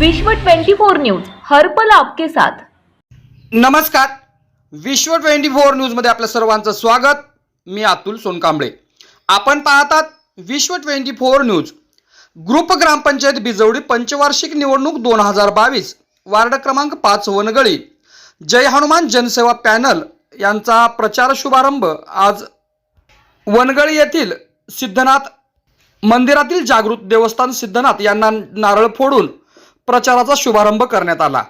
विश्व 24 न्यूज हर पल आपके साथ। नमस्कार, विश्व 24 न्यूज मध्ये आपल्या सर्वांचं स्वागत। मी अतुल सोनकांबळे। आपण पाहतात विश्व 24 न्यूज। ग्रुप ग्रामपंचायत बिजवडी पंचवार्षिक निवडणूक 2022 वार्ड क्रमांक 5 वनगळी जय हनुमान जनसेवा पॅनल यांचा प्रचार शुभारंभ आज वनगळी येथील सिद्धनाथ मंदिरातील जागृत देवस्थान सिद्धनाथ यांना नारळ फोडून प्रचाराचा शुभारंभ करण्यात आला।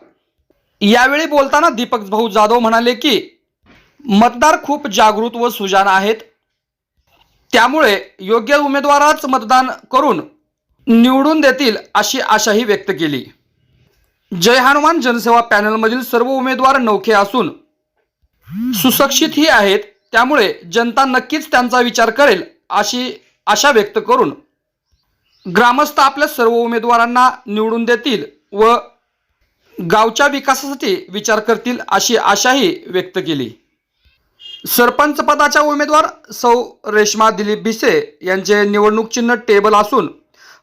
यावेळी बोलताना दीपक भाऊ जाधव म्हणाले की मतदार खूप जागृत व सुजाण आहेत, त्यामुळे योग्य उमेदवाराच मतदान करून निवडून देतील अशी आशाही व्यक्त केली। जय हनुमान जनसेवा पॅनल मधील सर्व उमेदवार नौखे असून सुशिक्षितही आहेत, त्यामुळे जनता नक्कीच त्यांचा विचार करेल अशी आशा व्यक्त करून ग्रामस्थ आपल्या सर्व उमेदवारांना निवडून देतील व गावच्या विकासासाठी विचार करतील अशी आशाही व्यक्त केली। सरपंच पदाच्या उमेदवार सौ रेश्मा दिलीप भिसे यांचे निवडणूक चिन्ह टेबल असून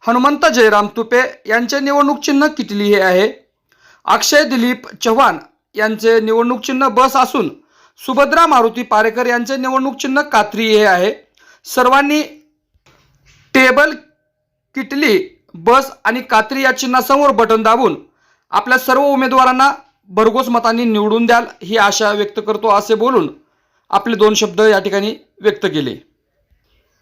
हनुमंत जयराम तुपे यांचे निवडणूक चिन्ह किटली हे आहे। अक्षय दिलीप चव्हाण यांचे निवडणूक चिन्ह बस असून सुभद्रा मारुती पारेकर यांचे निवडणूक चिन्ह कात्री हे आहे। सर्वांनी टेबल, किटली, बस आणि कात्री या चिन्हासमोर बटन दाबून आपल्या सर्व उमेदवारांना भरघोस मतांनी निवडून द्याल ही आशा व्यक्त करतो असे बोलून आपले 2 शब्द या ठिकाणी व्यक्त केले।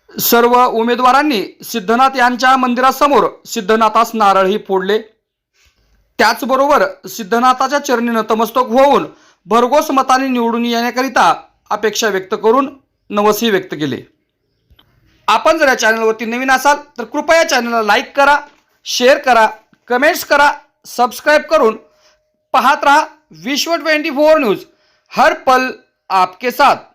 सर्व उमेदवारांनी सिद्धनाथ यांच्या मंदिरासमोर सिद्धनाथास नारळही फोडले। त्याचबरोबर सिद्धनाथाच्या चरणी नतमस्तक होऊन भरघोस मतांनी निवडून येण्याकरिता अपेक्षा व्यक्त करून नवसही व्यक्त केले। आपण जर या चॅनलवरती नवीन असाल तर कृपया चॅनलला लाईक करा, शेअर करा, कमेंट्स करा, सबस्क्राइब करून पाहत रहा विश्व 24 न्यूज हर पल आपके साथ।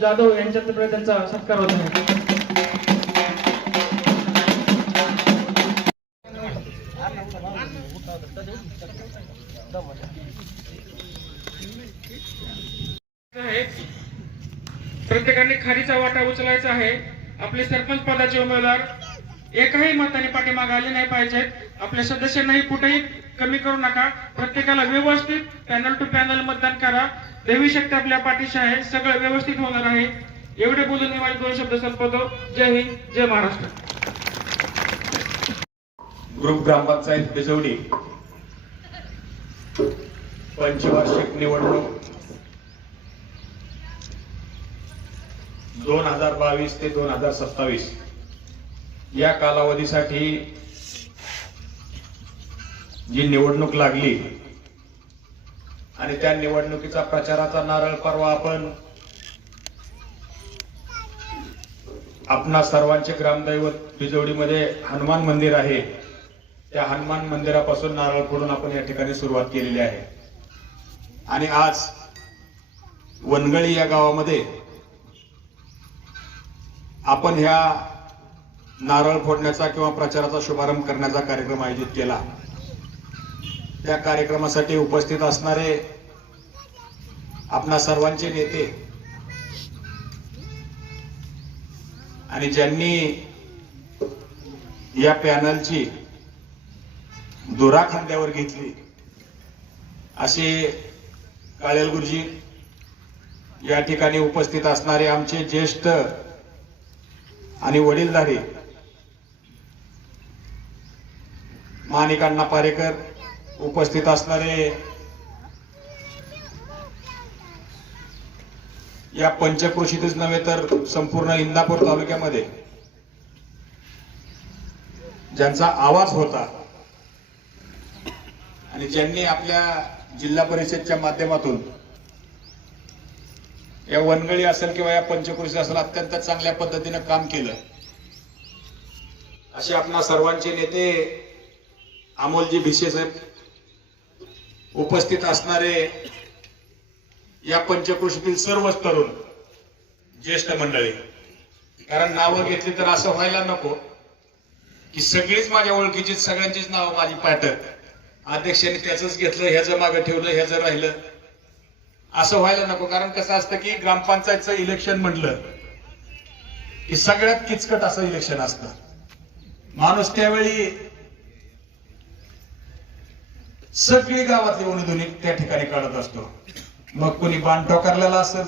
जाधव यांच्याकडे त्यांचा सत्कार होत आहे। आहे प्रत्येकाने खारीचा वाटा उचलायचा आहे. आपले सरपंच पदाचे उमेदवार एकाही मताने पाठीमागे आले नाही पाहिजेत. आपल्या सदस्यांनाही कुठेही कमी करू नका. प्रत्येकाला व्यवस्थित पॅनल टू पॅनल मतदान करा. देवी शक्ती आपल्या पाठीशी आहे. सगळं व्यवस्थित होणार आहे. एवढे बोलून मी माझे 2 शब्द संपवतो. जय हिंद, जय महाराष्ट्र. ग्रुप ग्रामपंचायत बिजवडी पंचवार्षिक निवडणूक 2022 ते 2027 या कालावधीसाठी जी निवडणूक लागली आणि त्या निवडणुकीचा प्रचाराचा नारळ परवा आपण आपणा सर्वांचे ग्रामदैवत बिजवडीमध्ये हनुमान मंदिर आहे, त्या हनुमान मंदिरापासून नारळ फोडून आपण या ठिकाणी सुरुवात केलेली आहे. आणि आज वनगळी या गावामध्ये आपण ह्या नारळ फोडण्याचा किंवा प्रचाराचा शुभारंभ करण्याचा कार्यक्रम आयोजित केला. त्या कार्यक्रमासाठी उपस्थित असणारे आपणा सर्वांचे नेते आणि ज्यांनी या पॅनलची धुरा खांद्यावर घेतली असे काळेल गुरुजी, या ठिकाणी उपस्थित असणारे आमचे ज्येष्ठ आणि वडीलधारी माणिकांना पारेकर, उपस्थित असणारे या पंचक्रोशीतच नव्हे तर संपूर्ण इंदापूर तालुक्यामध्ये ज्यांचा आवाज होता आणि ज्यांनी आपल्या जिल्हा परिषदच्या माध्यमातून या वनगळी असेल किंवा या पंचक्रोशी असेल अत्यंत चांगल्या पद्धतीने काम केलं असे आपणा सर्वांचे नेते अमोलजी भिसे साहेब, उपस्थित असणारे या पंचक्रोशीतील सर्वच तरुण ज्येष्ठ मंडळी. कारण नावं घेतली तर असं व्हायला नको की सगळीच माझ्या ओळखीची, सगळ्यांचीच नावं माझी पाठक, अध्यक्षांनी त्याच घेतलं, ह्याचं मागं ठेवलं, ह्याचं राहिलं, असं व्हायला नको. कारण कसं असतं की ग्रामपंचायतचं इलेक्शन म्हटलं की सगळ्यात किचकट असं इलेक्शन असतं. माणूस त्यावेळी सगळी गावातली उणीधुणी त्या ठिकाणी काढत असतो. मग कोणी बाण ठोकारलेला असेल,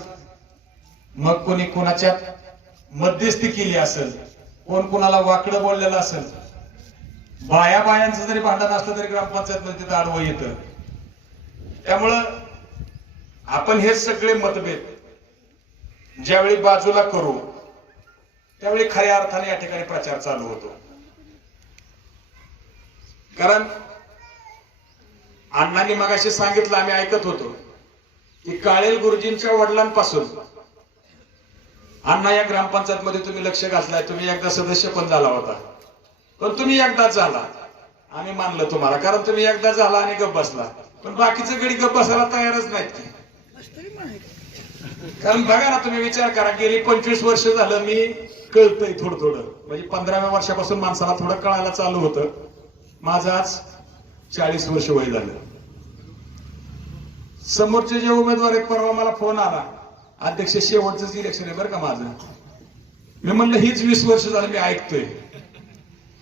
मग कोणी कोणाच्यात मध्यस्थी केली असेल, कोण कोणाला वाकडं बोललेलं असेल, बायांचं जरी भांडण असलं तरी ग्रामपंचायत मध्ये तिथं आडवं येतं. त्यामुळं आपण हे सगळे मतभेद ज्यावेळी बाजूला करू त्यावेळी खऱ्या अर्थाने या ठिकाणी प्रचार चालू होतो. कारण अण्णांनी मगाशी सांगितलं, आम्ही ऐकत होतो की काळेल गुरुजींच्या वडिलांपासून अण्णा या ग्रामपंचायत मध्ये तुम्ही लक्ष घातलाय, तुम्ही एकदा सदस्य पण झाला होता, पण तुम्ही एकदाच झाला, आम्ही मानलं तुम्हाला, कारण तुम्ही एकदा झाला आणि गप्प बसला. पण बाकीचं गडी गप्प बसायला तयारच नाहीत. कारण बघा ना, तुम्ही विचार करा, गेली 25 वर्ष झालं मी कळतंय थोडं थोडं, म्हणजे 15व्या वर्षापासून माणसाला थोडं कळायला चालू होतं. माझं आज 40 वर्ष वय झालं. समोरचे जे उमेदवार आहेत, परवा मला फोन आला, अध्यक्ष शेवटचंच इलेक्शन आहे बरं का माझं. मी म्हणलं हीच 20 वर्ष झालं मी ऐकतोय.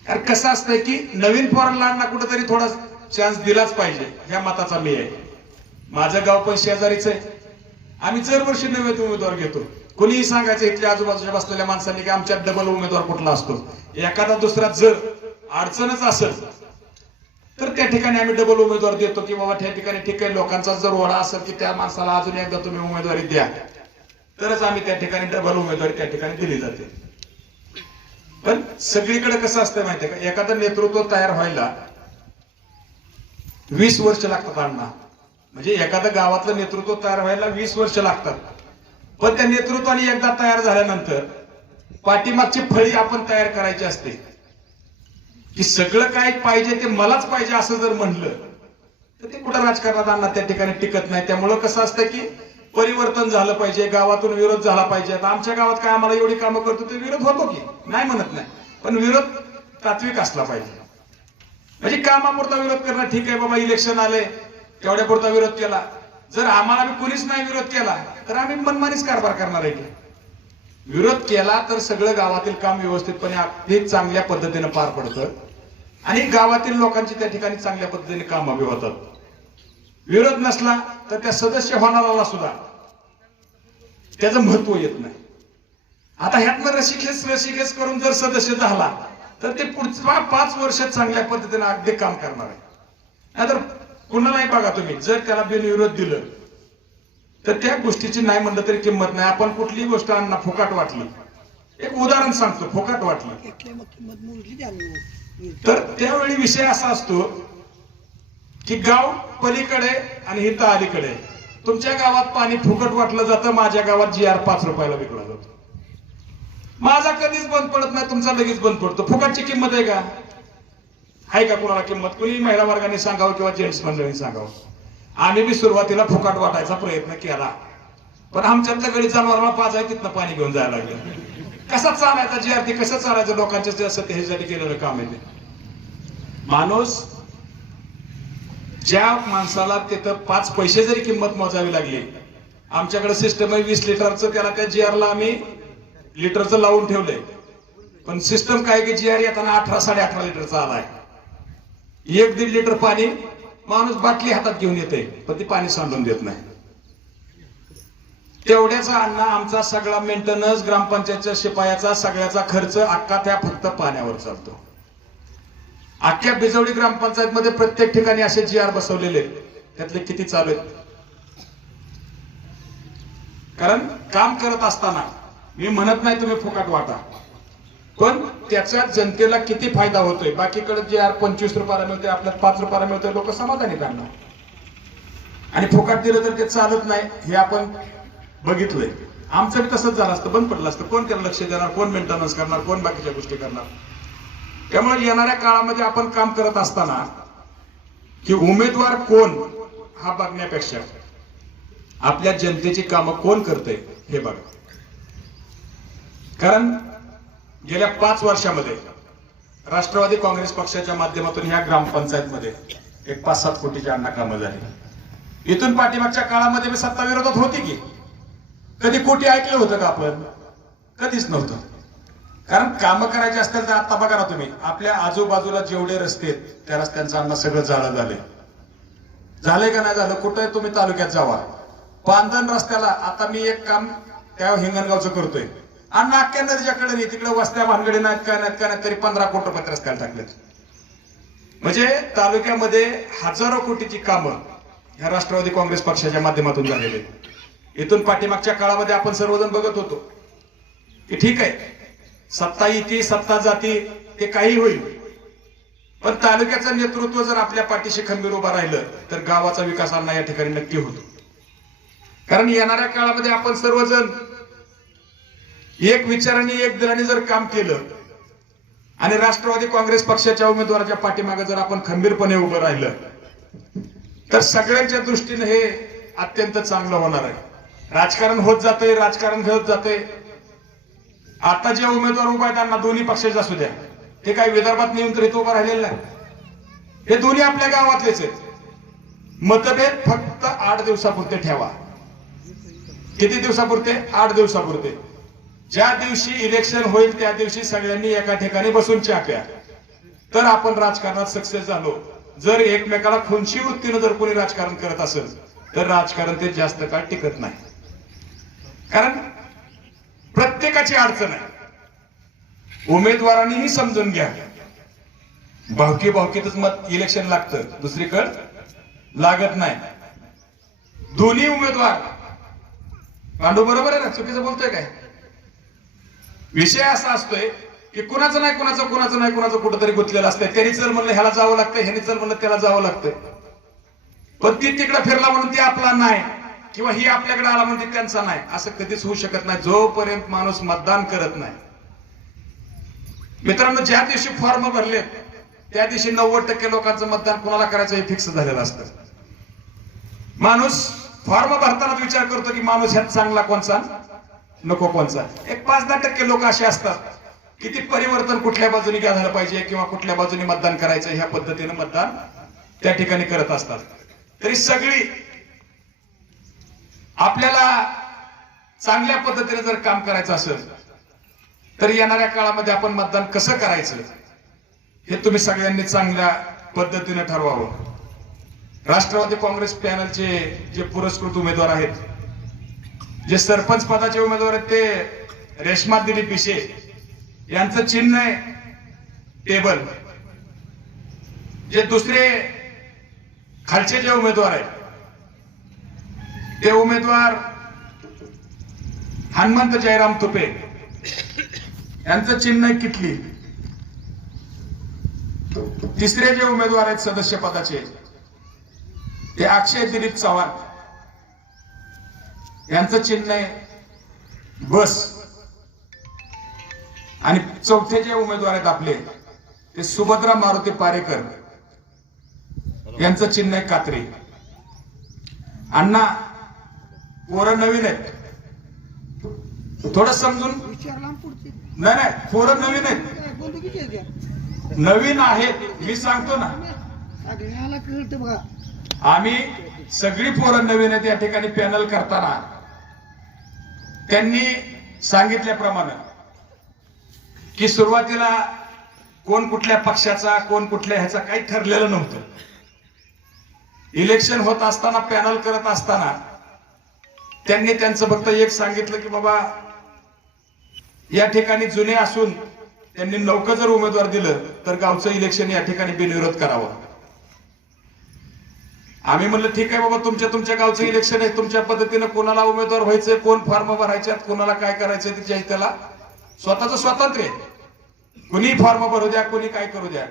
कारण कसं असतंय की नवीन पोरांना कुठेतरी थोडा चान्स दिलाच पाहिजे, ह्या मताचा मी आहे. माझं गाव पण शेजारीच आहे. आम्ही जर वर्षी नवे उमेदवार घेतो. कोणीही सांगायचं इथल्या आजूबाजूच्या बसलेल्या माणसांनी की आमच्यात डबल उमेदवार कुठला असतो, एखादा दुसरा जर अडचणच असेल तर त्या ठिकाणी आम्ही डबल उमेदवार देतो की बाबा त्या ठिकाणी ठीक आहे, लोकांचा जर ओढा असेल की त्या माणसाला अजून एकदा तुम्ही उमेदवारी द्या, तरच आम्ही त्या ठिकाणी डबल उमेदवारी त्या ठिकाणी दिली जाते. पण सगळीकडे कसं असतं माहितीये का, एखादं नेतृत्व तयार व्हायला 20 वर्ष लागतात अण्णा. म्हणजे एखाद्या गावातलं नेतृत्व तयार व्हायला 20 वर्ष लागतात. पण त्या नेतृत्वाने एकदा तयार झाल्यानंतर पाठीमागची फळी आपण तयार करायची असते की सगळं काय पाहिजे ते मलाच पाहिजे असं जर म्हणलं तर ते कुठं राजकारणात अण्णा त्या ठिकाणी टिकत नाही. त्यामुळं कसं असतं की परिवर्तन झालं पाहिजे, गावातून विरोध झाला पाहिजे. आता आमच्या गावात काय आम्हाला एवढी कामं करतो ते विरोध होतो की नाही म्हणत नाही, पण विरोध तात्विक असला पाहिजे. म्हणजे कामापुरता विरोध करणं ठीक आहे बाबा, इलेक्शन आले तेवढ्या पुरता विरोध केला. जर आम्हाला बी कुणीच नाही विरोध केला तर आम्ही मनमानीच कारभार करणार आहे की. विरोध केला तर सगळं गावातील काम व्यवस्थितपणे अगदी चांगल्या पद्धतीने पार पडतं आणि गावातील लोकांची त्या ठिकाणी चांगल्या पद्धतीने कामं बी होतात. विरोध नसला तर त्या सदस्य होणाऱ्याला सुद्धा त्याचं महत्व येत नाही. आता ह्यातनं रसिकेस करून जर सदस्य झाला तर ते पुढच्या 5 वर्षात चांगल्या पद्धतीने अगदी काम करणार आहे. नाहीतर कुणालाही बघा तुम्ही, जर त्याला बिनविरोध दिलं तर त्या गोष्टीची नाही म्हणलं तरी किंमत नाही. आपण कुठलीही गोष्ट अण्णा फुकाट वाटली, एक उदाहरण सांगतो, फुकाट वाटली तर त्यावेळी विषय असा असतो की गाव पलीकडे आणि हिता अलीकडे. तुमच्या गावात पाणी फुकट वाटलं जातं, माझ्या गावात GR 5 रुपयाला विकला जातो. माझा कधीच बंद पडत नाही, तुमचा लगेच बंद पडतो. फुकटची किंमत आहे का? आहे का कुणाला किंमत? कुणी महिला वर्गाने सांगावं किंवा जेंट्स मंडळीने सांगावं. आम्ही बी सुरुवातीला फुकट वाटायचा प्रयत्न केला, पण आमच्यातल्या गडी जनावरांना पाजाय तिथनं पाणी घेऊन जायला लागलं. कसा चालायचा GR ते कसं चालायचं? लोकांच्या ह्याच्यासाठी केलेलं काम आहे ते. माणूस ज्या माणसाला तिथं 5 पैसे जरी किंमत मोजावी लागली, आमच्याकडे सिस्टम आहे 20 लिटरचं, त्याला त्या GR ला आम्ही लिटरचं लावून ठेवलंय. पण सिस्टम काय की GR येताना 18-18.5 लिटरचा आलाय. 1-1.5 लिटर पाणी माणूस बाटली हातात घेऊन येते, पण ती पाणी सांडून देत नाही. तेवढ्याचा अण्णा आमचा सगळा मेंटेनन्स, ग्रामपंचायतच्या शिपायाचा सगळ्याचा खर्च अख्खा त्या फक्त पाण्यावर चालतो. अख्ख्या बिजवडी ग्रामपंचायत मध्ये प्रत्येक ठिकाणी असे GR बसवलेले, त्यातले किती चालू आहेत? कारण काम करत असताना मी म्हणत नाही तुम्ही फुकट वाटा, पण त्याचा जनतेला किती फायदा होतोय. बाकीकडे GR 25 रुपयाला मिळतोय, आपल्याला 5 रुपयाला मिळतोय, लोक समाधानी करणार. आणि फुकट दिलं तर ते चालत नाही, हे आपण बघितलंय. आमचं बी तसंच झालं असतं, बंद पडलं असतं. कोण त्याला लक्ष देणार, कोण मेंटेनन्स करणार, कोण बाकीच्या गोष्टी करणार? त्यामुळे येणाऱ्या काळामध्ये आपण काम करत असताना की उमेदवार कोण हा बघण्यापेक्षा आपल्या जनतेची कामं कोण करते हे बघा. कारण गेल्या 5 वर्षामध्ये राष्ट्रवादी काँग्रेस पक्षाच्या माध्यमातून ह्या ग्रामपंचायतमध्ये एक 5-7 कोटीची अण्णा कामं झाली. इथून पाठीमागच्या काळामध्ये सत्ता विरोधात होती की कधी कोटी ऐकलं होतं का आपण? कधीच नव्हतं. कारण कामं करायची असतील तर आता बघा ना तुम्ही, आपल्या आजूबाजूला जेवढे रस्ते आहेत त्या रस्त्यांचं अण्णा सगळं झालं झालंय का नाही झालं? कुठं तुम्ही तालुक्यात जावा, पांधन रस्त्याला आता मी एक काम त्या हिंगणगावचं करतोय, अण्णा अख्ख्या नदीच्याकडे नाही, तिकडे वस्त्या भानगडी नाहीत काय नाहीत तरी 15 कोटी रुपये रस्त्याला टाकलेत. म्हणजे तालुक्यामध्ये हजारो कोटीची कामं ह्या राष्ट्रवादी काँग्रेस पक्षाच्या माध्यमातून झालेली. इथून पाठीमागच्या काळामध्ये आपण सर्वजण बघत होतो की ठीक आहे, सत्ता येते, सत्ता जाते, ते काही होईल, पण तालुक्याचं नेतृत्व जर आपल्या पाठीशी खंबीर उभा राहिलं तर गावाचा विकास अण्णा या ठिकाणी नक्की होतो. कारण येणाऱ्या काळामध्ये आपण सर्वजण एक विचाराने, एक दिलाने जर काम केलं आणि राष्ट्रवादी काँग्रेस पक्षाच्या उमेदवाराच्या पाठीमागे जर आपण खंबीरपणे उभं राहिलं तर सगळ्यांच्या दृष्टीने हे अत्यंत चांगलं होणार आहे. राजकारण होत जातंय, राजकारण होत जातंय. आता जे उमेदवार उभा आहेत त्यांना दोन्ही पक्षाचे असू द्या, ते काही विदर्भात नियंत्रित उभं राहिलेलं नाही, हे दोन्ही आपल्या गावातलेच आहेत. मतभेद फक्त 8 दिवसापुरते ठेवा. किती दिवसापुरते? 8 दिवसापुरते. ज्या दिवशी इलेक्शन होईल त्या दिवशी सगळ्यांनी एका ठिकाणी बसून चहा प्या, तर आपण राजकारणात सक्सेस झालो. जर एकमेकाला खुनशी वृत्तीनं जर कोणी राजकारण करत असेल तर राजकारण ते जास्त काळ टिकत नाही. कारण प्रत्येकाची अडचण आहे. उमेदवारांनीही समजून घ्या, भावकीतच मत इलेक्शन लागतं, दुसरीकडे लागत नाही. दोन्ही उमेदवार पांडू बरोबर आहे ना? चुकीचं बोलतोय काय? विषय असा असतोय की कुणाचं नाही कुणाचं कुठंतरी गुंतलेलं असतंय. त्यांनी चल म्हणलं ह्याला जावं लागतंय, ह्यानी चल म्हणलं त्याला जावं लागतंय, पण ती तिकडे फिरला म्हणून ती आपला नाही, किंवा ही आपल्याकडे आला म्हणून ती त्यांचा नाही, असं कधीच होऊ शकत नाही जोपर्यंत माणूस मतदान करत नाही. मित्रांनो, ज्या दिवशी फॉर्म भरलेत त्या दिवशी 90% लोकांचं मतदान कुणाला करायचं हे फिक्स झालेलं असतं. माणूस फॉर्म भरतानाच विचार करतो की माणूस ह्यात चांगला कोणचा, नको कोणचा. एक 5-10% लोक असे असतात किती परिवर्तन कुठल्या बाजूने झालं पाहिजे किंवा कुठल्या बाजूने मतदान करायचं ह्या पद्धतीने मतदान त्या ठिकाणी करत असतात. तरी सगळी आपल्याला चांगल्या पद्धतीने जर काम करायचं असेल तर येणाऱ्या काळामध्ये आपण मतदान कसं करायचं हे तुम्ही सगळ्यांनी चांगल्या पद्धतीने ठरवावं. राष्ट्रवादी काँग्रेस पॅनलचे जे पुरस्कृत उमेदवार आहेत, जे सरपंच पदाचे उमेदवार आहेत, ते रेश्मा दिलीप पिशे यांचं चिन्ह आहे टेबल. जे दुसरे खालचे जे उमेदवार आहेत ते उमेदवार हनुमंत जयराम तुपे यांचं चिन्ह आहे किटली. तिसरे जे उमेदवार आहेत सदस्य पदाचे ते अक्षय दिलीप चव्हाण यांचं चिन्ह आहे बस. आणि चौथे जे उमेदवार आहेत आपले ते सुभद्रा मारुती पारेकर यांचं चिन्ह आहे कात्री. अण्णा पोरं नवीन आहेत, थोडं समजून. नाही पोरं नवीन आहेत, नवीन आहेत मी सांगतो ना. आम्ही सगळी पोरं नवीन आहेत. या ठिकाणी पॅनल करताना त्यांनी सांगितल्याप्रमाणे की सुरुवातीला कोण कुठल्या पक्षाचा कोण कुठल्या ह्याचा काही ठरलेलं नव्हतं. इलेक्शन होत असताना पॅनल करत असताना त्यांनी त्यांचं फक्त एक सांगितलं की बाबा या ठिकाणी जुने असून त्यांनी नौकं जर उमेदवार दिलं तर गावचं इलेक्शन या ठिकाणी बिनविरोध करावं. आम्ही म्हणलं ठीक आहे बाबा, तुमच्या गावचं इलेक्शन आहे, तुमच्या पद्धतीनं कोणाला उमेदवार व्हायचंय, कोण फॉर्म भरायचे, कोणाला काय करायचंय त्याच्या त्याला स्वतःचं स्वातंत्र्य आहे. कुणी फॉर्म भरू द्या, कुणी काय करू द्या.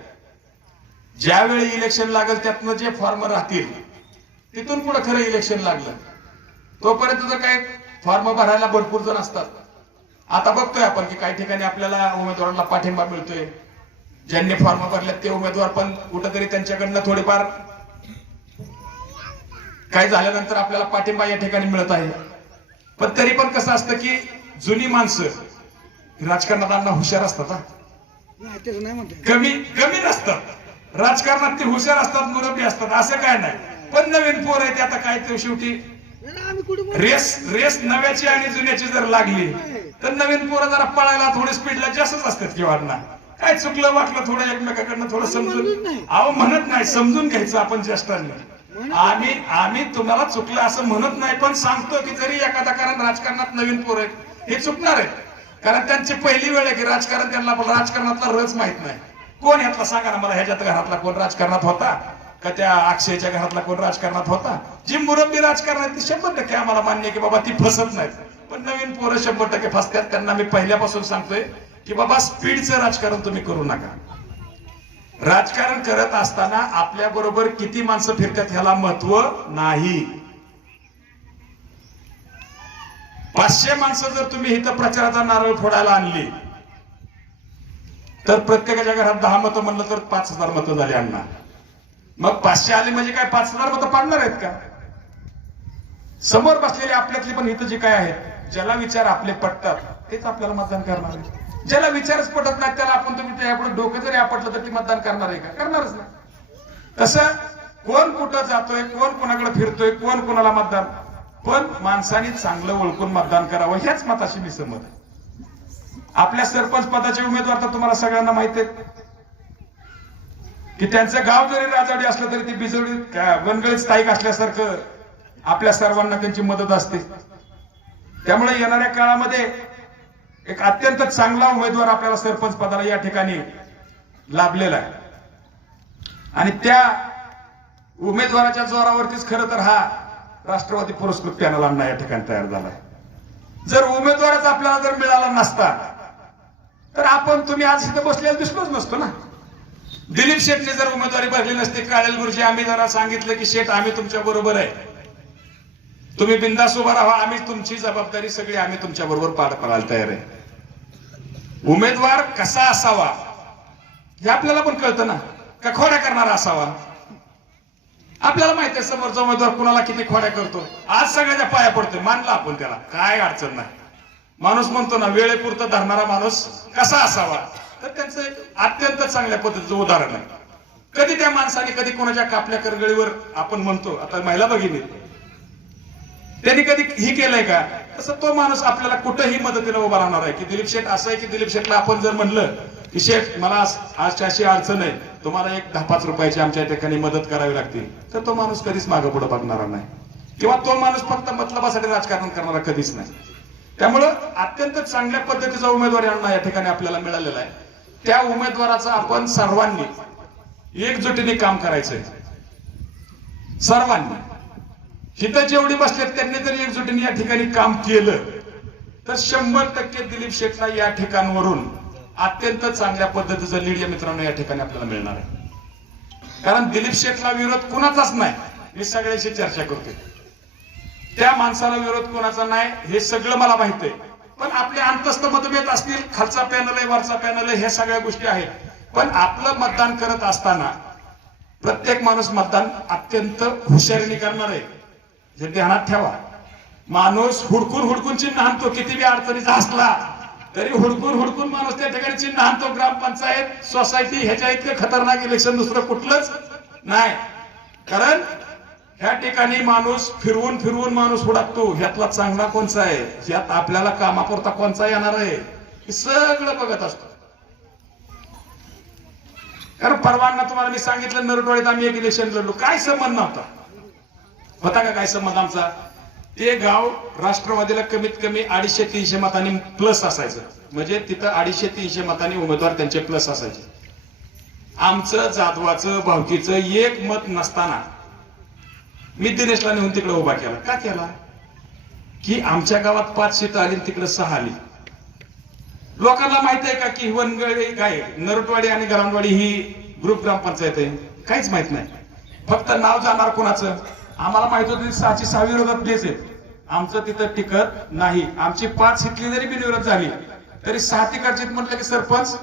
ज्यावेळी इलेक्शन लागेल त्यातनं जे फॉर्म राहतील तिथून पुढे खरं इलेक्शन लागलं तोपर्यंत जर काय फॉर्म भरायला भरपूर जण असतात. आता बघतोय आपण की काही ठिकाणी आपल्याला उमेदवारांना पाठिंबा मिळतोय. ज्यांनी फॉर्म भरले ते उमेदवार पण कुठंतरी त्यांच्याकडनं थोडीफार काय झाल्यानंतर आपल्याला पाठिंबा या ठिकाणी मिळत आहे. पण तरी पण कसं असतं की जुनी माणसं राजकारणात हुशार असतात, कमी नसतात. राजकारणात ते हुशार असतात, मुरब्बी असतात, असं काय नाही. पण नवीन पोर आहे ते आता काय ते शेवटी रेस नव्याची आणि जुन्याची जर लागली तर नवीन पोरं जरा पळायला थोडी स्पीडला जास्तच असतात किंवा काय चुकलं वाटलं थोडं एकमेकाकडनं थोडं समजून अहो म्हणत नाही, समजून घ्यायचं आपण ज्येष्ठांनी. आम्ही तुम्हाला चुकलं असं म्हणत नाही, पण सांगतो की जरी एखादा कारण राजकारणात नवीन पोर आहेत हे चुकणार आहेत. कारण त्यांची पहिली वेळ आहे की राजकारण, त्यांना राजकारणातला रस माहित नाही. कोण यातला सांगा ना मला, ह्याच्यात घरातला कोण राजकारणात होता का, त्या अक्षयच्या घरातला कोण राजकारणात होता. जी मुरब्बी राजकारणात ती 100% आम्हाला मान्य आहे की बाबा ती फसत नाहीत. पण नवीन पोरं 100% फसतात. त्यांना मी पहिल्यापासून सांगतोय की बाबा स्पीडचं राजकारण तुम्ही करू नका. राजकारण करत असताना आपल्या बरोबर किती माणसं फिरतात ह्याला महत्व नाही. 500 माणसं जर तुम्ही इथं प्रचाराचा नारळ फोडायला आणली तर प्रत्येकाच्या घरात 10 मतं म्हणलं तर 5000 मतं झाली अण्णा. मग 500 आले म्हणजे काय 5000 मतं पाडणार आहेत का? समोर बसलेले आपल्यातली पण इथं जे काय आहेत, ज्याला विचार आपले पटतात तेच आपल्याला मतदान करणार आहे. ज्याला विचारच पटत नाही त्याला आपण तुम्ही त्यापुढे डोकं जरी आपटलं तर ती मतदान करणार आहे का? करणारच नाही. तसं कोण कुठं जातोय, कोण कोणाकडे फिरतोय, कोण कोणाला मतदान, पण माणसाने चांगलं ओळखून मतदान करावं ह्याच मताशी मी सहमत आहे. आपल्या सरपंच पदाचे उमेदवार तर तुम्हाला सगळ्यांना माहिती आहे की त्यांचं गाव जरी राजाडी असलं तरी ते बिजवडी वनगळीत स्थायिक असल्यासारखं आपल्या सर्वांना त्यांची मदत असते. त्यामुळे येणाऱ्या काळामध्ये एक अत्यंत चांगला उमेदवार आपल्याला सरपंच पदाला या ठिकाणी लाभलेला आहे. आणि त्या उमेदवाराच्या जोरावरतीच खरं तर हा राष्ट्रवादी पुरस्कृत पॅनल अण्णा या ठिकाणी तयार झालाय. जर उमेदवारच आपल्याला जर मिळाला नसता तर आपण तुम्ही आज इथं बसलेला दिसलोच नसतो ना. दिलीप शेठने जर उमेदवारी भरली नसती, काळेल गुरुजी आम्ही जरा सांगितलं की शेठ आम्ही तुमच्या बरोबर आहे, तुम्ही बिंदास उभा राहा, आम्ही तुमची जबाबदारी सगळी आम्ही तुमच्या बरोबर पार पाडायला तयार आहे. उमेदवार कसा असावा हे आपल्याला पण कळतं ना, का खोड्या करणारा असावा. आपल्याला माहिती आहे समोरचा उमेदवार कुणाला किती खोड्या करतो. आज सगळ्याच्या पाया पडतोय, मानला आपण त्याला, काय अडचण नाही. माणूस म्हणतो ना वेळेपुरतं धरणारा माणूस कसा असावा, तर त्यांचं एक अत्यंत चांगल्या पद्धतीचं उदाहरण आहे. कधी त्या माणसाने कधी कोणाच्या कापल्या करगळीवर आपण म्हणतो, आता महिला भगिनी त्यांनी कधी ही केलंय का, तसं तो माणूस आपल्याला कुठेही मदतीला उभा राहणार आहे. की दिलीप शेठ असं आहे की दिलीप शेठला आपण जर म्हणलं की शेठ मला आज अशी अडचण आहे, तुम्हाला एक 10-5 रुपयाची आमच्या ठिकाणी मदत करावी लागते, तर तो माणूस कधीच मागं पुढे बघणार नाही. किंवा तो माणूस फक्त मतलबासाठी राजकारण करणारा कधीच नाही. त्यामुळं अत्यंत चांगल्या पद्धतीचा उमेदवार यांना या ठिकाणी आपल्याला मिळालेला आहे. त्या उमेदवाराचा आपण सर्वांनी एकजुटीने काम करायचंय. सर्वांनी हिथं जेवढी बसलेत त्यांनी जर एकजुटीने या ठिकाणी काम केलं तर 100% दिलीप शेठला या ठिकाणावरून अत्यंत चांगल्या पद्धतीचं लीड या मित्रांनो या ठिकाणी आपल्याला मिळणार आहे. कारण दिलीप शेठला विरोध कुणाचाच नाही, मी सगळ्याशी चर्चा करतोय. त्या माणसाला विरोध कोणाचा नाही हे सगळं मला माहित आहे. पण आपले अंतस्थ मतभेद असतील, खालचा पॅनल आहे वरचा पॅनल आहे, ह्या सगळ्या गोष्टी आहेत. पण आपलं मतदान करत असताना प्रत्येक माणूस मतदान अत्यंत हुशारीने करणार आहे हे ध्यानात ठेवा. माणूस हुडकून चिन्ह आणतो, किती बी अडचणीचा असला तरी हुडकून माणूस त्या ठिकाणी चिन्ह आणतो. ग्रामपंचायत सोसायटी ह्याच्या इतकं खतरनाक इलेक्शन दुसरं कुठलंच नाही. कारण ह्या ठिकाणी माणूस फिरवून माणूस हुडकतो, ह्यातला चांगला कोणचा आहे, ह्यात आपल्याला कामापुरता कोणचा येणार आहे हे सगळं बघत असतो. कारण परवाना तुम्हाला मी सांगितलं नरटवाडीत आम्ही एक इलेक्शन लढलो, काय संबंध नव्हता. होता का काय संबंध आमचा. ते गाव राष्ट्रवादीला कमीत कमी 250-300 मतांनी प्लस असायचं. म्हणजे तिथं 250-300 मतांनी उमेदवार त्यांचे प्लस असायचे. आमचं जाधवाचं भावकीचं एक मत नसताना मी दिनेशला नेऊन तिकडे उभा केला. का केला की आमच्या गावात 5 सीट आली, तिकडे 6 आली. लोकांना माहित आहे का की वनगळी काय नरटवाडी आणि गरांडवाडी ही ग्रुप ग्रामपंचायत आहे, काहीच माहित नाही. फक्त नाव जाणार कोणाचं. आम्हाला माहित होतं 6ची 6 विरोधात प्लेस आहेत, आमचं तिथं टिकत नाही. आमची 5 सीटली जरी बिनविरोध झाली तरी 6 तिकडचे म्हटलं की सरपंच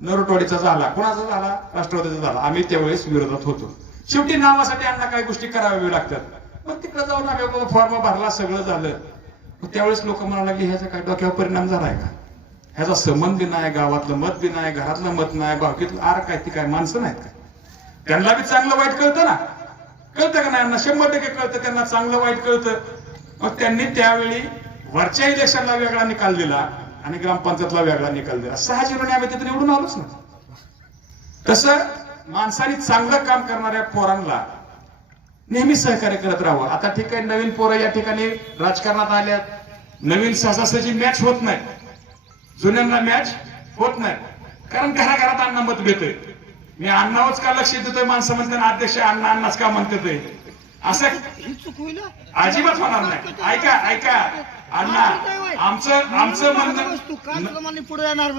नरटवाडीचा झाला, कोणाचा झाला, राष्ट्रवादीचा झाला. आम्ही त्यावेळेस विरोधात होतो. शेवटी नावासाठी यांना काही गोष्टी कराव्या लागतात. मग तिकडे जाऊन आम्ही फॉर्म भरला, सगळं झालं. त्यावेळेस लोक म्हणायला लागले ह्याचा काय डोक्यावर परिणाम झालाय का, ह्याचा संबंध बी नाही, गावातलं मत बी नाही, घरातलं मत नाही, बाकीतलं आर काय, ती काय माणसं नाहीत का. त्यांना बी चांगलं वाईट कळतं ना, कळतं का नाही यांना, 100% कळतं. त्यांना चांगलं वाईट कळतं. मग त्यांनी त्यावेळी वरच्या इलेक्शनला वेगळा निकाल दिला आणि ग्रामपंचायतला वेगळा निकाल दिला. 6-0 आम्ही तिथे निवडून आलोच ना. तसं माणसाने चांगलं काम करणाऱ्या पोरांना नेहमी सहकार्य करत राहावं. आता ठीक आहे, नवीन पोरं या ठिकाणी राजकारणात आल्या, नवीन सहजासहजी मॅच होत नाही, जुन्यांना मॅच होत नाही. कारण घराघरात अण्णा मत घेतोय. मी अण्णावरच का लक्ष देतोय, माणसं म्हणतात अध्यक्ष अण्णाच का म्हणते, असं अजिबात होणार नाही. ऐका अण्णा, आमचं म्हणणं पुढे येणार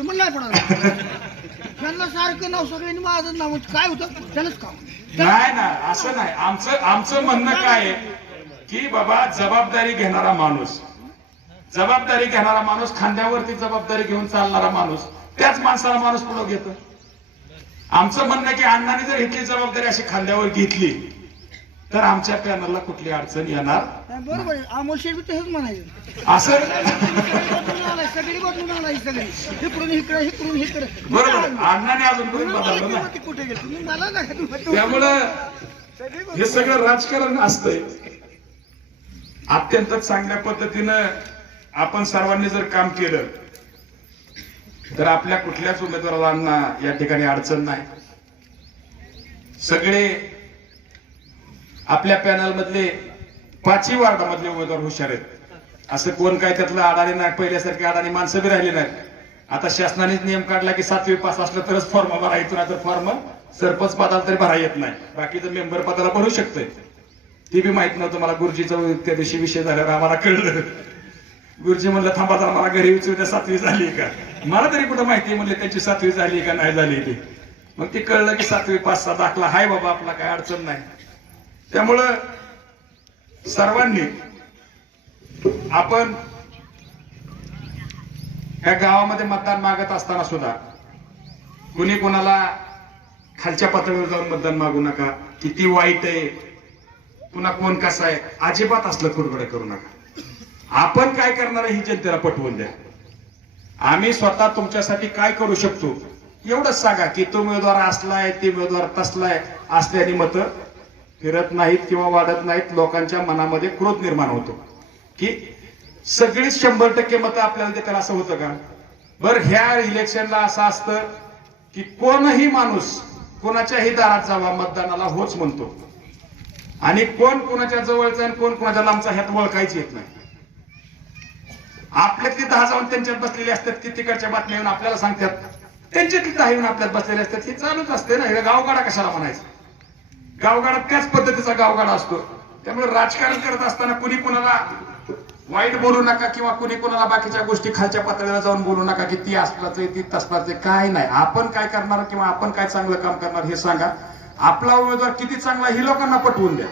त्यांना सारखं नाव सगळ्यांनी माझं नाव काय होतं त्यालाच काम नाही ना, असं नाही. आमचं म्हणणं काय आहे की बाबा जबाबदारी घेणारा माणूस खांद्यावरती जबाबदारी घेऊन चालणारा माणूस, त्याच माणसाला माणूस पुढे घेतो. आमचं म्हणणं की अण्णांनी जर इथली जबाबदारी अशी खांद्यावर घेतली तर आमच्या पॅनलला कुठली अडचण येणार. बरोबर, अमोल शेठ तसंच म्हणायचं. असं सगळी बदलून आणायची, सगळी इकडून इकडे बरोबर. अण्णाने अजूनपर्यंत बदललं नाही. कुठे गेले तुम्ही मला नाही. त्यामुळं हे सगळं राजकारण असतंय. अत्यंत चांगल्या पद्धतीनं आपण सर्वांनी जर काम केलं तर आपल्या कुठल्याच उमेदवारांना या ठिकाणी अडचण नाही. सगळे आपल्या पॅनल मधले 5ही वार्डामधले उमेदवार हुशार आहेत. असं कोण काय त्यातलं अडाणी नाही, पहिल्यासारखी अडाणी माणसं बी राहिली नाहीत. आता शासनानेच नियम काढला की 7वी पास असलं तरच फॉर्म भरा येतो, नाही तर फॉर्म सरपंच पदाला तरी भरा येत नाही. बाकीचं मेंबर पदाला भरू शकतंय. ते बी माहित नव्हतं मला. गुरुजीचा त्या दिवशी विषय झाल्यावर आम्हाला कळलं. गुरुजी म्हणलं थांबा जरा, मला घरी विचारल्या 7वी झाली का. मला तरी कुठं माहिती म्हणले त्यांची 7वी झाली का नाही झाली ते. मग ते कळलं की 7वी पासचा दाखला हाय बाबा, आपला काय अडचण नाही. त्यामुळं सर्वांनी आपण या गावामध्ये मतदान मागत असताना सुद्धा कुणी कोणाला खालच्या पातळीवर जाऊन मतदान मागू नका. किती वाईट आहे, पुन्हा कोण कसा आहे, अजिबात असलं कुरघोडे करू नका. आपण काय करणार आहे ही जनतेला पटवून द्या. आम्ही स्वतः तुमच्यासाठी काय करू शकतो एवढंच सांगा की तो उमेदवार असलाय ते उमेदवार तसलाय असल्याने मतं फिरत नाहीत किंवा वाढत नाहीत. लोकांच्या मनामध्ये क्रोध निर्माण होतो की सगळीच 100% मतं आपल्याला देतात असं होतं का? बरं, ह्या इलेक्शनला असं असतं की कोणही माणूस कोणाच्याही दारात जावा मतदानाला होच म्हणतो आणि कोण कोणाच्या जवळचा आणि कोण कोणाच्या लांबचा ह्यात ओळखायची येत नाही. आपल्यातली 10 जाऊन त्यांच्यात बसलेले असतात की तिकडच्या बातम्या येऊन आपल्याला सांगतात, त्यांच्यातली 10 येऊन आपल्यात बसलेले असतात. हे चालूच असते ना. हे गावगाडा कशाला म्हणायचं? गावगाडात त्याच पद्धतीचा गावगाडा असतो. त्यामुळे राजकारण करत असताना कुणी कुणाला वाईट बोलू नका किंवा कुणी कुणाला बाकीच्या गोष्टी खालच्या पातळीला जाऊन बोलू नका की ती असलाच आहे ती तसलाच आहे. काय नाही, आपण काय करणार किंवा आपण काय चांगलं काम करणार हे सांगा. आपला उमेदवार किती चांगला हे लोकांना पटवून द्या.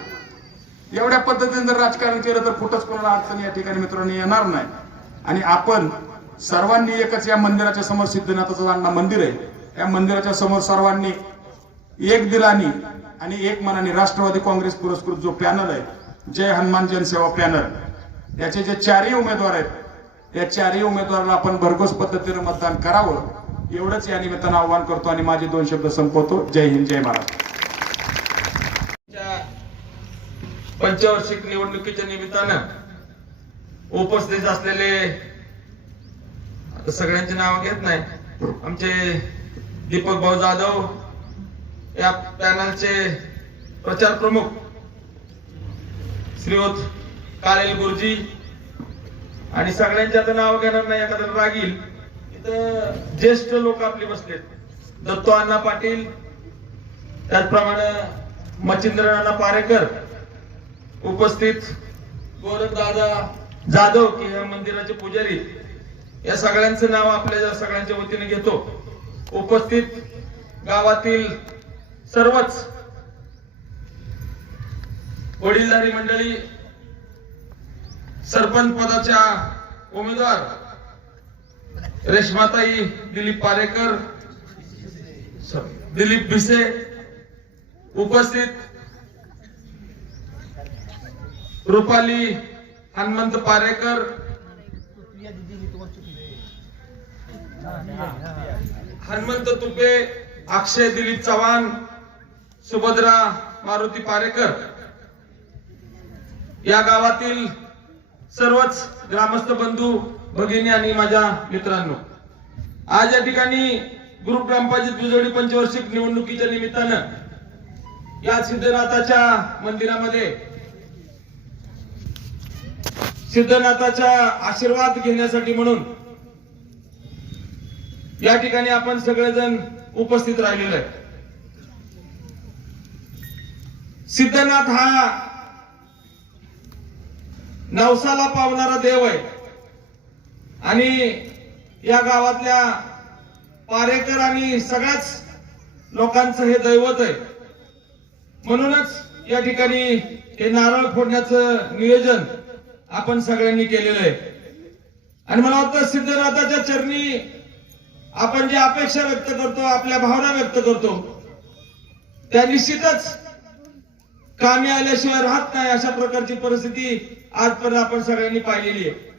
एवढ्या पद्धतीने जर राजकारण केलं तर कुठंच कोणाला अडचण या ठिकाणी मित्रांनी येणार नाही. आणि आपण सर्वांनी एकच या मंदिराच्या समोर सिद्धनाथाचं अण्णा मंदिर आहे, या मंदिराच्या समोर सर्वांनी एक दिलानी आणि एक मनाने राष्ट्रवादी काँग्रेस पुरस्कृत जो पॅनल आहे जय हनुमान जनसेवा पॅनल, याचे जे 4ही उमेदवार आहेत या 4ही उमेदवाराला आपण भरघोस पद्धतीने मतदान करावं एवढंच या निमित्तानं आवाहन करतो आणि माझे 2 शब्द संपवतो. जय हिंद, जय महाराष्ट्र. पंचवार्षिक निवडणुकीच्या निमित्तानं उपस्थित असलेले, आता सगळ्यांची नाव घेत नाही, आमचे दीपक भाऊ जाधव या पॅनलचे प्रचार प्रमुख श्रीयुत कालेल गुरुजी आणि सगळ्यांचे आता नाव घेणार नाही, एखादं रागील. इथं ज्येष्ठ लोक आपले बसलेत. दत्तो अण्णा पाटील, त्याचप्रमाणे मच्छिंद्र नाना पारेकर उपस्थित, गोरख दादा जाधव की या मंदिराचे पुजारी, या सगळ्यांचं नाव आपल्या सगळ्यांच्या वतीने घेतो. उपस्थित गावातील सर्वच वडीलधारी मंडळी, सरपंच पदाच्या उमेदवार रेश्माताई दिलीप पारेकर, दिलीप भिसे, उपस्थित रुपाली हनुमंत पारेकर, हनुमंत तुपे, अक्षय दिलीप चव्हाण, सुभद्रा मारुती पारेकर, या गावातील सर्वच ग्रामस्थ बंधू भगिनी आणि माझ्या मित्रांनो, आज या ठिकाणी ग्रुप ग्रामपंचायत बिजोडी पंचवार्षिक निवडणुकीच्या निमित्तानं या सिद्धनाथाच्या मंदिरामध्ये सिद्धनाथाचा आशीर्वाद घेण्यासाठी म्हणून या ठिकाणी आपण सगळेजण उपस्थित राहिलेलो आहे. सिद्धनाथ हा नवसाला पावणारा देव आहे आणि या गावातल्या पारेकर आणि सगळ्याच लोकांचं हे दैवत आहे. म्हणूनच या ठिकाणी हे नारळ फोडण्याचं नियोजन आपण सगळ्यांनी केलेलं आहे. आणि मला वाटतं सिद्धनाथाच्या चरणी आपण जी अपेक्षा व्यक्त करतो, आपल्या भावना व्यक्त करतो, त्या निश्चितच कामी आल्याशिवाय राहत नाही. अशा प्रकारची परिस्थिती आजपर्यंत आपण सगळ्यांनी पाहिलेली आहे.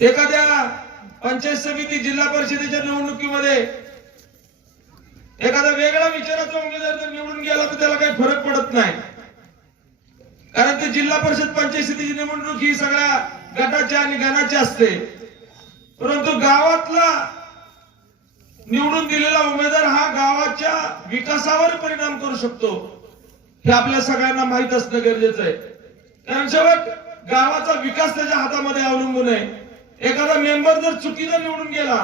एखाद्या पंचायत समिती, जिल्हा परिषदेच्या निवडणुकीमध्ये एखादा वेगळा विचाराचा उमेदवार जर निवडून गेला तर त्याला काही फरक पडत नाही, कारण ते जिल्हा परिषद पंचायत समितीची निवडणूक ही सगळ्या गटाच्या आणि गणाची असते. परंतु गावातला निवडून दिलेला उमेदवार हा गावाच्या विकासावर परिणाम करू शकतो हे आपल्या सगळ्यांना माहित असणं गरजेचं आहे. कारण शेवट गावाचा विकास त्याच्या हातामध्ये अवलंबून आहे. एखादा मेंबर जर चुकीचा निवडून गेला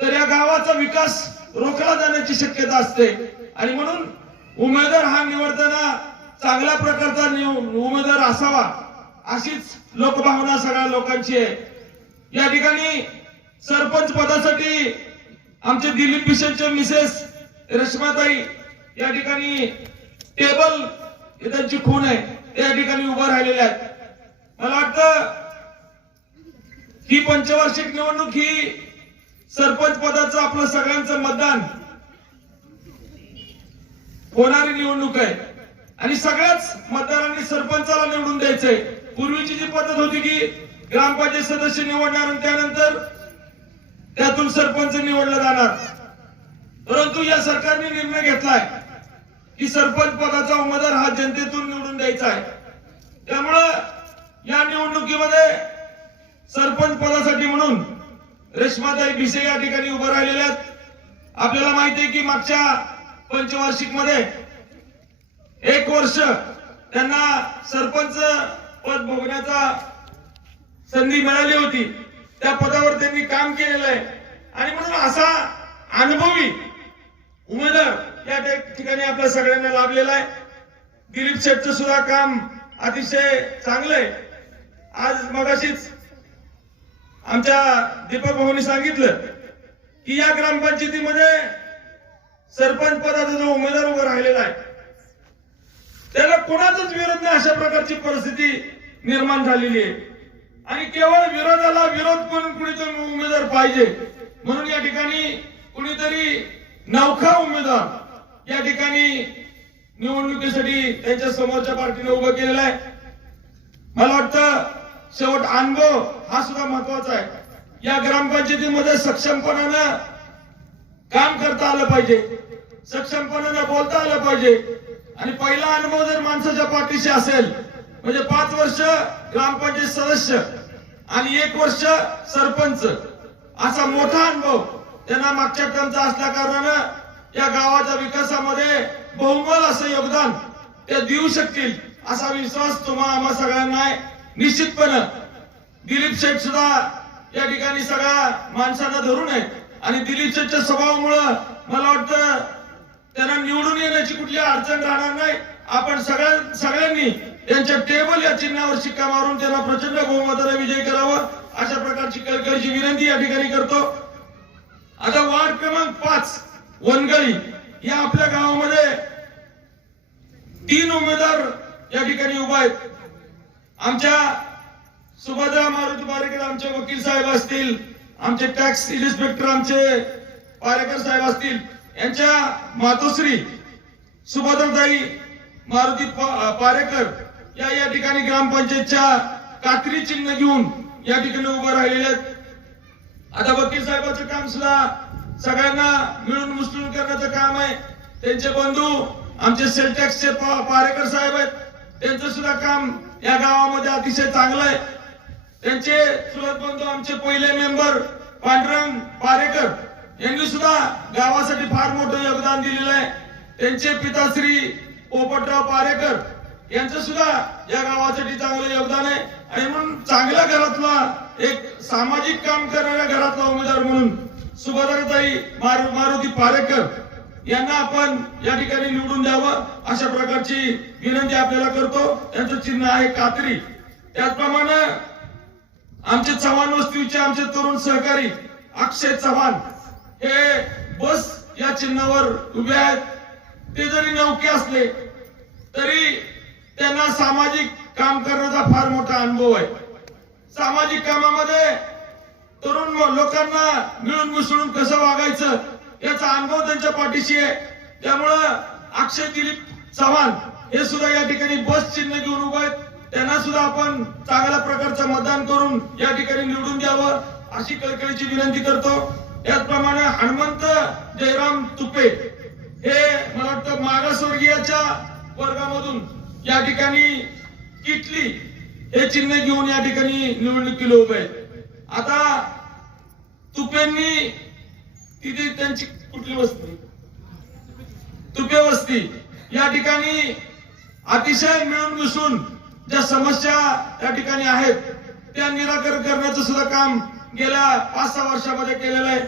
तर या गावाचा विकास रोखला जाण्याची शक्यता असते. आणि म्हणून उमेदवार हा निवडताना चांगल्या प्रकारचा उमेदवार असावा अशीच लोकभावना सगळ्या लोकांची आहे. या ठिकाणी सरपंच पदासाठी आमचे दिलीप भिसेंचे मिसेस रेश्माताई या ठिकाणी टेबल त्यांची खून आहे त्या ठिकाणी उभं राहिलेले आहेत. मला वाटतं ही पंचवार्षिक निवडणूक ही सरपंच पदाचं आपलं सगळ्यांचं मतदान होणारी निवडणूक आहे आणि सगळ्याच मतदारांनी सरपंचाला निवडून द्यायचंय. पूर्वीची जी पद्धत होती की ग्रामपंचायत सदस्य निवडणार आणि त्यानंतर त्यातून सरपंच निवडला जाणार, परंतु या सरकारने निर्णय घेतलाय की सरपंच पदाचा उमेदवार हा जनतेतून निवडून द्यायचा आहे. त्यामुळं या निवडणुकीमध्ये सरपंच पदासाठी म्हणून रेश्माताई भिसे या ठिकाणी उभं राहिलेल्या आहेत. आपल्याला माहिती आहे की मागच्या पंचवार्षिक मध्ये 1 वर्ष त्यांना सरपंच पद भोगण्याचा संधी मिळाली होती. त्या पदावर त्यांनी काम केलेलं आहे आणि म्हणून असा अनुभवी उमेदवार या ठिकाणी आपल्या सगळ्यांना लाभलेला आहे. दिलीप शेठचं सुद्धा काम अतिशय चांगलं आहे. आज मगाशीच आमच्या दीपक भाऊनी सांगितलं की या ग्रामपंचायतीमध्ये सरपंच पदाचा जो उमेदवार उभा राहिलेला आहे त्याला कोणाचाच विरोध नाही, अशा प्रकारची परिस्थिती निर्माण झालेली आहे. आणि केवळ विरोधाला विरोध करून कुणीतरी उमेदवार पाहिजे म्हणून या ठिकाणी कुणीतरी नवखा उमेदवार या ठिकाणी निवडणुकीसाठी त्यांच्या समोरच्या पार्टीने उभं केलेला आहे. मला वाटतं शेवट अनुभव हा सुद्धा महत्वाचा आहे. या ग्रामपंचायतीमध्ये सक्षमपणानं काम करता आलं पाहिजे, सक्षमपणानं बोलता आलं पाहिजे. आणि पहिला अनुभव जर माणसाच्या पाठीशी असेल म्हणजे 5 वर्ष ग्रामपंचायत सदस्य आणि 1 वर्ष सरपंच असा मोठा अनुभव त्यांना मागच्या टर्मचा असल्या कारणानं या गावाच्या विकासामध्ये बहुमोल असं योगदान ते देऊ शकतील असा विश्वास तुम्हा आम्हा सगळ्यांना आहे. निश्चितपणे दिलीप शेठ सुद्धा या ठिकाणी सगळ्या माणसांना धरून आहे आणि दिलीप शेठच्या स्वभावामुळं मला वाटतं त्यांना निवडून येण्याची कुठली अडचण राहणार नाही. आपण सगळ्यांनी त्यांच्या टेबल या चिन्हावर शिक्का मारून त्यांना प्रचंड बहुमताने विजय करावा अशा प्रकारची कळकळीची विनंती या ठिकाणी करतो. आता वार्ड क्रमांक 5 वनगळी या आपल्या गावामध्ये 3 उमेदवार या ठिकाणी उभा आहेत. आमच्या सुभद्रा मारुती पारेकर आमचे वकील साहेब असतील, आमचे टॅक्स इन्स्पेक्टर आमचे पारेकर साहेब असतील, यांच्या मातोश्री सुभद्राताई मारुती पारेकर या ठिकाणी ग्रामपंचायतच्या कात्री चिन्ह घेऊन या ठिकाणी उभं राहिलेले आहेत. आता वकील साहेबांचं काम सुद्धा सगळ्यांना मिळून मिसळून करण्याचं काम आहे. त्यांचे बंधू आमचे सेल टॅक्सचे पारेकर साहेब आहेत, त्यांचं सुद्धा काम या गावामध्ये अतिशय चांगलं आहे. त्यांचे चुलत बंधू आमचे पहिले मेंबर पांडुरंग पारेकर यांनी सुद्धा गावासाठी फार मोठं योगदान दिलेलं आहे. त्यांचे पिताश्री पोपटराव पारेकर यांचं सुद्धा या गावासाठी चांगलं योगदान आहे. आणि म्हणून चांगल्या घरातला एक सामाजिक काम करणाऱ्या घरातला उमेदवार म्हणून सुभद्राताई मारुती पारेकर यांना आपण या ठिकाणी निवडून द्यावं अशा प्रकारची विनंती आपल्याला करतो. त्यांचं चिन्ह आहे कात्री. त्याचप्रमाणे आमचे चव्हाण वस्तीचे आमचे तरुण सहकारी अक्षय चव्हाण हे बस या चिन्हावर उभे आहेत. ते जरी नौके असले तरी त्यांना सामाजिक काम करण्याचा फार मोठा अनुभव आहे. सामाजिक कामामध्ये तरुण लोकांना मिळून मिसळून कसं वागायचं याचा अनुभव त्यांच्या पाठीशी आहे. त्यामुळं अक्षय दिलीप चव्हाण हे सुद्धा या ठिकाणी बस चिन्ह घेऊन उभे आहेत. त्यांना सुद्धा आपण चांगल्या प्रकारचं मतदान करून या ठिकाणी निवडून द्यावं अशी कळकळीची विनंती करतो. त्याचप्रमाणे हनुमंत जयराम तुपे हे मला वाटतं मागासवर्गीयाच्या वर्गामधून या ठिकाणी किटली हे चिन्ह घेऊन या ठिकाणी निवडणुकीला उभे आहेत. आता तुपेंनी तिथे त्यांची कुठली वस्ती तुपे वस्ती या ठिकाणी अतिशय मिळून मिसळून ज्या समस्या त्या ठिकाणी आहेत त्या निराकरण करण्याचं सुद्धा काम गेल्या 5-6 वर्षामध्ये केलेलं आहे.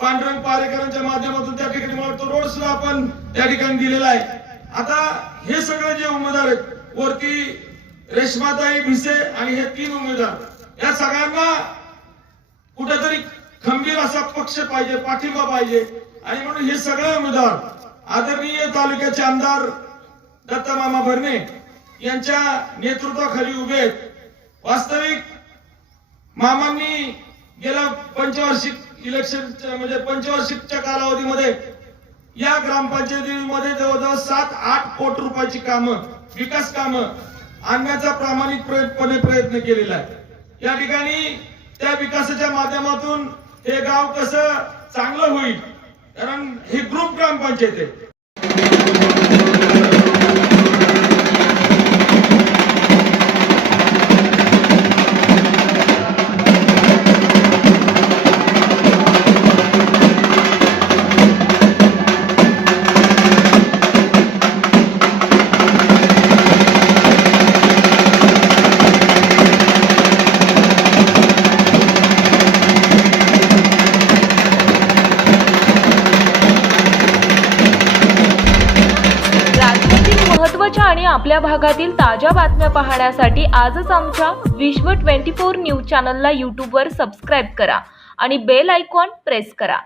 पांडुरंग पारेकरांच्या माध्यमातून त्या ठिकाणी मला वाटतं रोड सुद्धा आपण त्या ठिकाणी दिलेला आहे. आता हे सगळे जे उमेदवार आहेत वरती रेश्माताई भिसे आणि हे 3 उमेदवार या सगळ्यांना कुठेतरी खंबीर असा पक्ष पाहिजे, पाठिंबा पाहिजे. आणि म्हणून हे सगळे उमेदवार आदरणीय तालुक्याचे आमदार दत्तामामा भरणे यांच्या नेतृत्वाखाली उभे आहेत. वास्तविक मामांनी गेल्या पंचवार्षिक इलेक्शन म्हणजे पंचवार्षिकच्या कालावधीमध्ये या ग्रामपंचायतीमध्ये जवळजवळ 7-8 कोटी रुपयाची कामं विकास कामं आणण्याचा प्रामाणिकपणे प्रयत्न केलेला आहे। या ठिकाणी त्या विकासाच्या माध्यमातून हे गाव कसं चांगलं होईल, कारण ही ग्रुप ग्रामपंचायत आहे। राज्यातील महत्त्वाच्या आणि आपल्या भागातील ताज्या बातम्या पाहण्यासाठी आजच आमच्या विश्व 24 न्यूज चॅनलला यूट्यूबवर सबस्क्राईब करा आणि बेल आयकॉन प्रेस करा।